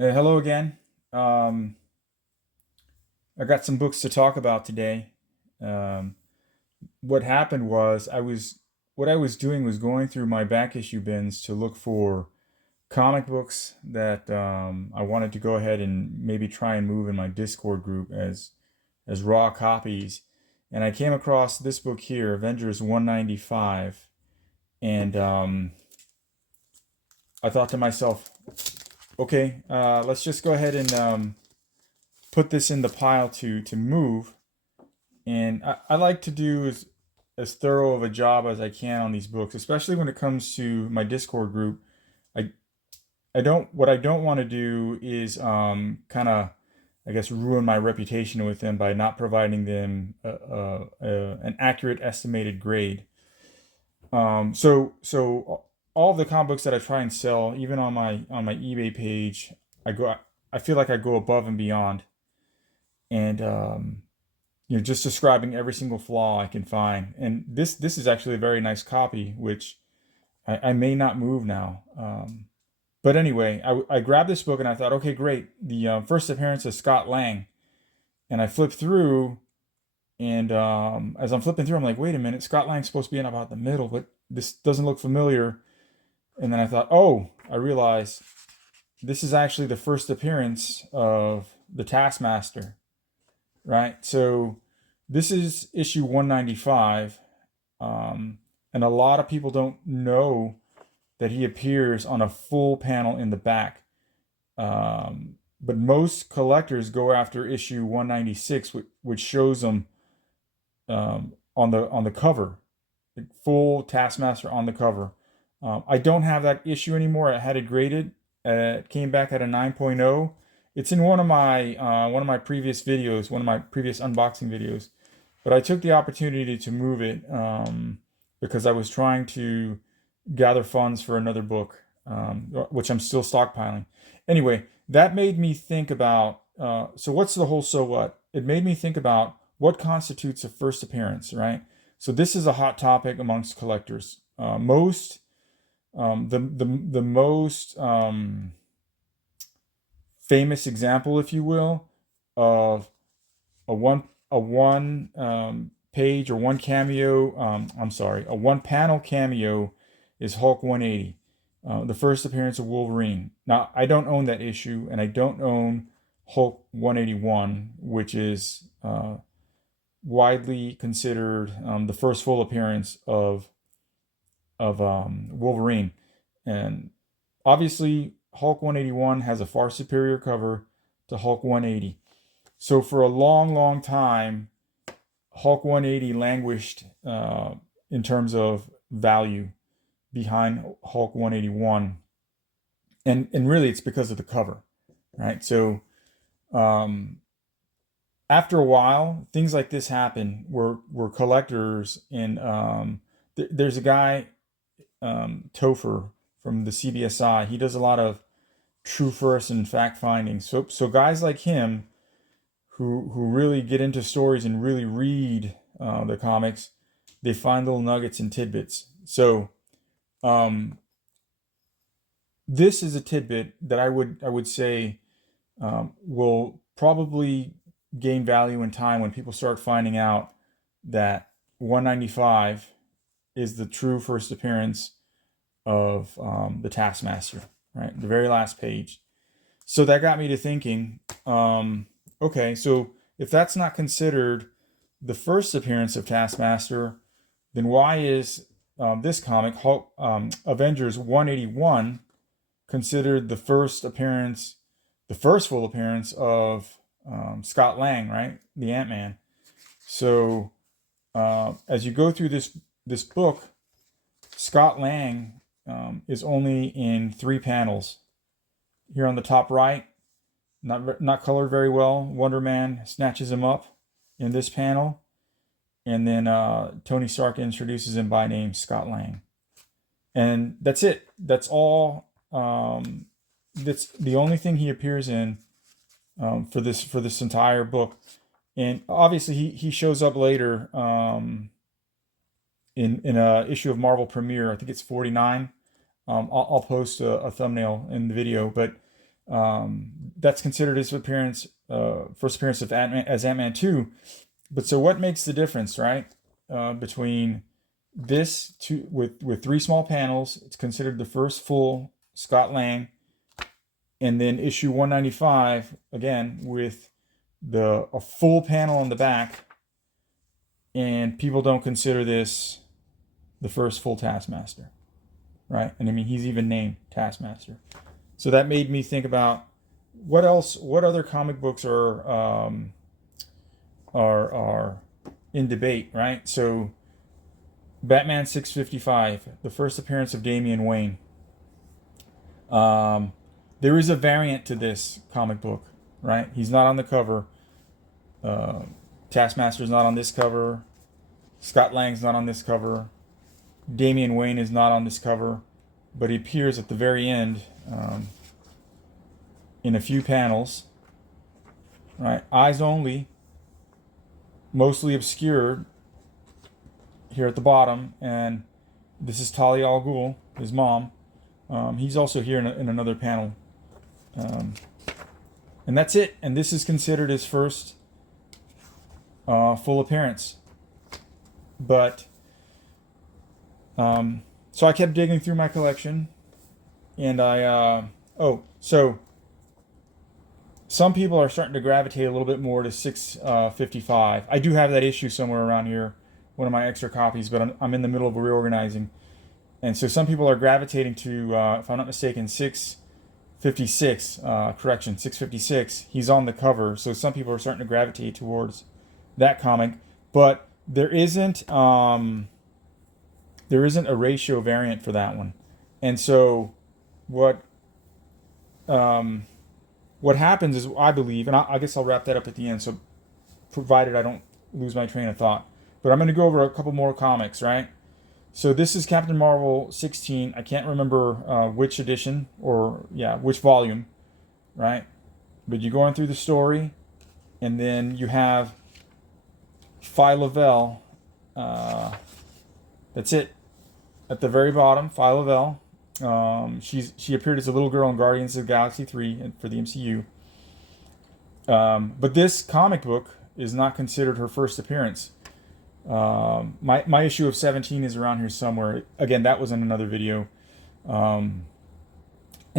Hello again. Um, I got some books to talk about today. Um, what happened was what I was doing was going through my back issue bins to look for comic books that I wanted to go ahead and maybe try and move in my Discord group as raw copies. And I came across this book here, Avengers 195, and I thought to myself, okay, let's just go ahead and put this in the pile to move. And I like to do as thorough of a job as I can on these books, especially when it comes to my Discord group. I I don't what I don't want to do is kind of, I guess, ruin my reputation with them by not providing them an accurate estimated grade. So all of the comic books that I try and sell, even on my eBay page, I feel like I go above and beyond, and just describing every single flaw I can find. And this is actually a very nice copy, which I may not move now. But anyway, I grabbed this book and I thought, okay, great. The first appearance of Scott Lang, and I flipped through, and as I'm flipping through, I'm like, wait a minute, Scott Lang's supposed to be in about the middle, but this doesn't look familiar. And then I thought, oh, I realized this is actually the first appearance of the Taskmaster, right? So this is issue 195, and a lot of people don't know that he appears on a full panel in the back. But most collectors go after issue 196, which shows them on the cover, full Taskmaster on the cover. I don't have that issue anymore. I had it graded. It came back at a 9.0. It's in one of my previous videos, one of my previous unboxing videos. But I took the opportunity to move it because I was trying to gather funds for another book, which I'm still stockpiling. Anyway, that made me think about so what's the whole so what? It made me think about what constitutes a first appearance, right? So this is a hot topic amongst collectors. Most the most famous example, if you will, of a one page or one cameo. I'm sorry, a one panel cameo is Hulk 180, the first appearance of Wolverine. Now I don't own that issue, and I don't own Hulk 181, which is widely considered the first full appearance of Wolverine. And obviously, Hulk 181 has a far superior cover to Hulk 180. So for a long, long time, Hulk 180 languished in terms of value behind Hulk 181, and really it's because of the cover, right? So um, after a while, things like this happen where collectors and there's a guy, Topher from the CBSI. He does a lot of true first and fact finding. So guys like him who really get into stories and really read the comics, they find little nuggets and tidbits. So um, this is a tidbit that I would say will probably gain value in time when people start finding out that 195 is the true first appearance of the Taskmaster, right? The very last page. So that got me to thinking, okay, so if that's not considered the first appearance of Taskmaster, then why is this comic, Hulk, Avengers 181, considered the first full appearance of Scott Lang, right? The Ant-Man. So as you go through this book, Scott Lang is only in 3 panels. Here on the top right, not colored very well. Wonder Man snatches him up in this panel, and then Tony Stark introduces him by name, Scott Lang, and that's it. That's all. That's the only thing he appears in for this entire book, and obviously he shows up later in a issue of Marvel Premiere. I think it's 49. I'll post a thumbnail in the video, but That's considered his appearance, first appearance of Ant-Man, as Ant-Man 2. But so what makes the difference, right? Between this two with three small panels, it's considered the first full Scott Lang, and then issue 195 again with a full panel on the back, and people don't consider this the first full Taskmaster, right? And I mean, he's even named Taskmaster. So that made me think about what other comic books are in debate, right? So Batman 655, the first appearance of Damian Wayne. There is a variant to this comic book, right? He's not on the cover. Taskmaster's not on this cover. Scott Lang's not on this cover. Damian Wayne is not on this cover, but he appears at the very end in a few panels, right? Eyes only, mostly obscured here at the bottom, and this is Talia al Ghul, his mom. He's also here in another panel. And that's it. And this is considered his first full appearance. But, so I kept digging through my collection, and so some people are starting to gravitate a little bit more to 655. I do have that issue somewhere around here, one of my extra copies, but I'm in the middle of reorganizing. And so some people are gravitating to, if I'm not mistaken, 656, 656. He's on the cover, so some people are starting to gravitate towards that comic. But there isn't a ratio variant for that one. And so what happens is, I believe, and I guess I'll wrap that up at the end, so provided I don't lose my train of thought. But I'm going to go over a couple more comics, right? So this is Captain Marvel 16. I can't remember which edition, which volume, right? But you're going through the story, and then you have Phi Lavelle. That's it. At the very bottom, Phi Lavelle. She appeared as a little girl in Guardians of the Galaxy 3 for the MCU. But this comic book is not considered her first appearance. My issue of 17 is around here somewhere. Again, that was in another video. And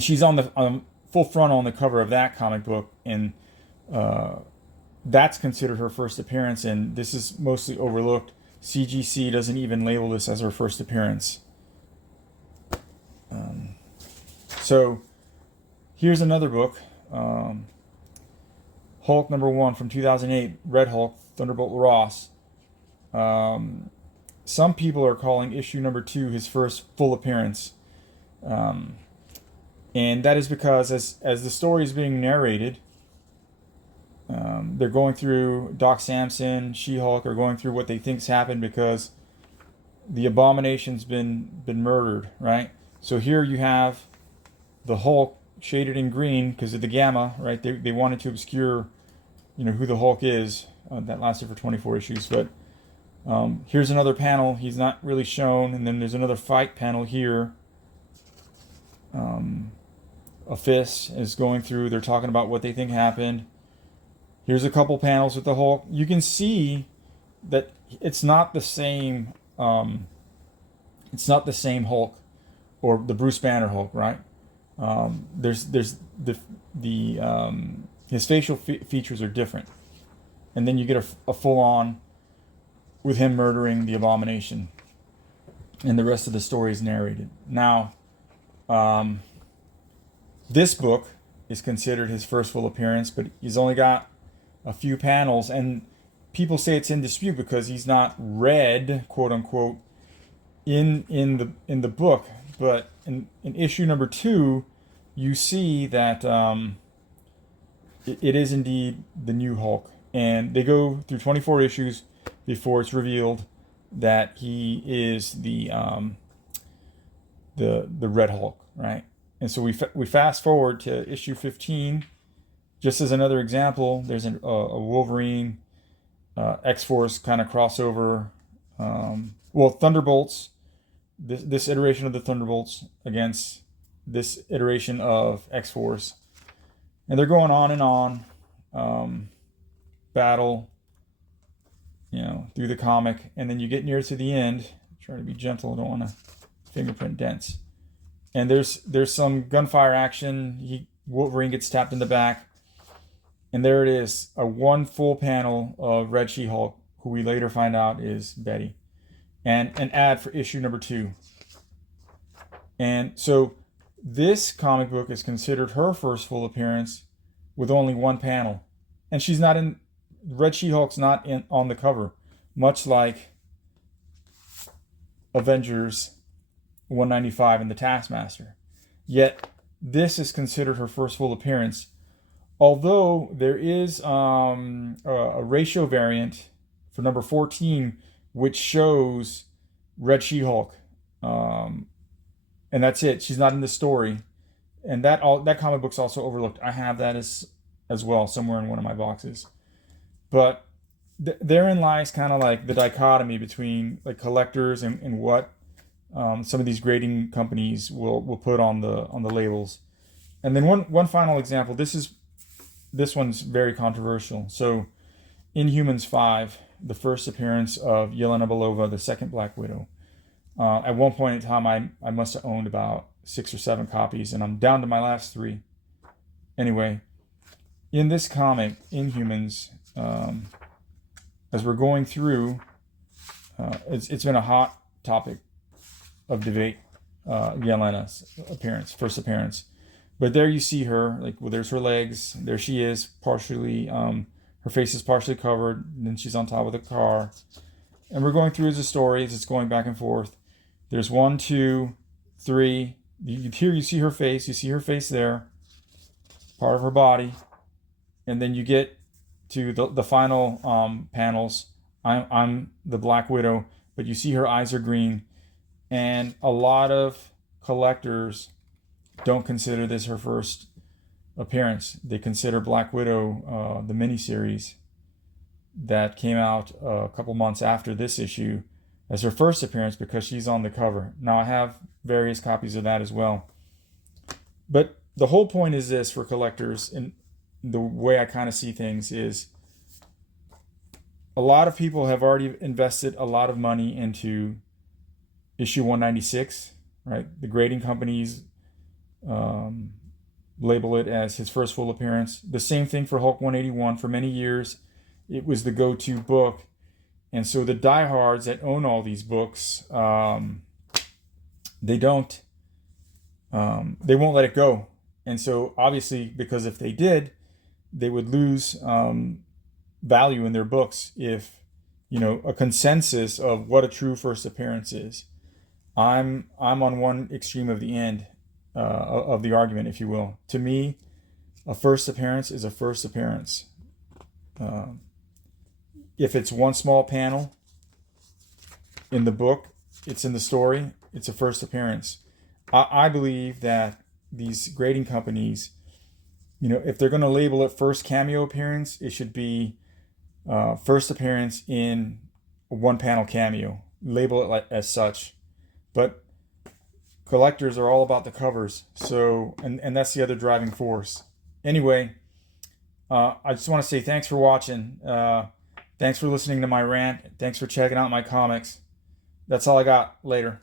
she's on the full frontal on the cover of that comic book, and that's considered her first appearance, and this is mostly overlooked. CGC doesn't even label this as her first appearance. So here's another book, Hulk #1 from 2008, Red Hulk, Thunderbolt Ross. Some people are calling issue #2 his first full appearance. And that is because as the story is being narrated, they're going through Doc Samson, She-Hulk are going through what they think's happened because the Abomination's been murdered, right? So here you have the Hulk shaded in green because of the gamma, right? They wanted to obscure, who the Hulk is. That lasted for 24 issues, but here's another panel. He's not really shown, and then there's another fight panel here. A fist is going through. They're talking about what they think happened. Here's a couple panels with the Hulk. You can see that it's not the same. It's not the same Hulk, or the Bruce Banner Hulk, right? There's his facial features are different, and then you get a full on with him murdering the Abomination, and the rest of the story is narrated. Now, this book is considered his first full appearance, but he's only got a few panels, and people say it's in dispute because he's not read, quote unquote, in the book. But in issue #2, you see that it is indeed the new Hulk, and they go through 24 issues before it's revealed that he is the Red Hulk, right? And so we fast forward to issue 15. Just as another example, there's a Wolverine X-Force kind of crossover. Thunderbolts. This iteration of the Thunderbolts against this iteration of X-Force. And they're going on and on, battle, through the comic, and then you get near to the end. Try to be gentle. I don't want to fingerprint dents. And there's some gunfire action. Wolverine gets tapped in the back, and there it is, a one full panel of Red She-Hulk, who we later find out is Betty, and an ad for issue number 2. And so this comic book is considered her first full appearance with only one panel, and she's not in. Red She-Hulk's not on the cover, much like Avengers 195 and the Taskmaster. Yet this is considered her first full appearance, although there is a ratio variant for number 14 which shows Red She-Hulk, and that's it. She's not in the story, and that comic book's also overlooked. I have that as well somewhere in one of my boxes. But therein lies kind of like the dichotomy between like collectors and what some of these grading companies will put on the labels. And then one final example. This one's very controversial. So, Inhumans 5, the first appearance of Yelena Belova, the second Black Widow. At one point in time, I must have owned about 6 or 7 copies, and I'm down to my last 3. Anyway, in this comic, Inhumans, as we're going through, it's been a hot topic of debate, Yelena's first appearance. But there you see her, there's her legs, there she is, partially, her face is partially covered, and then she's on top of the car. And we're going through as a story, as it's going back and forth. There's 1, 2, 3, here you see her face there, part of her body, and then you get to the final panels. I'm the Black Widow, but you see her eyes are green, and a lot of collectors don't consider this her first appearance. They consider Black Widow, the miniseries that came out a couple months after this issue, as her first appearance because she's on the cover. Now I have various copies of that as well. But the whole point is this for collectors, and the way I kind of see things is a lot of people have already invested a lot of money into issue 196, right? The grading companies label it as his first full appearance. The same thing for Hulk 181. For many years, it was the go-to book. And so the diehards that own all these books, they won't let it go. And so obviously, because if they did, they would lose value in their books if, a consensus of what a true first appearance is. I'm on one extreme of the end of the argument, if you will. To me, a first appearance is a first appearance. If it's one small panel in the book, it's in the story, it's a first appearance. I believe that these grading companies, if they're going to label it first cameo appearance, it should be first appearance in a one panel cameo. Label it as such. But collectors are all about the covers, so and that's the other driving force. Anyway, I just want to say thanks for watching. Thanks for listening to my rant. Thanks for checking out my comics. That's all I got. Later.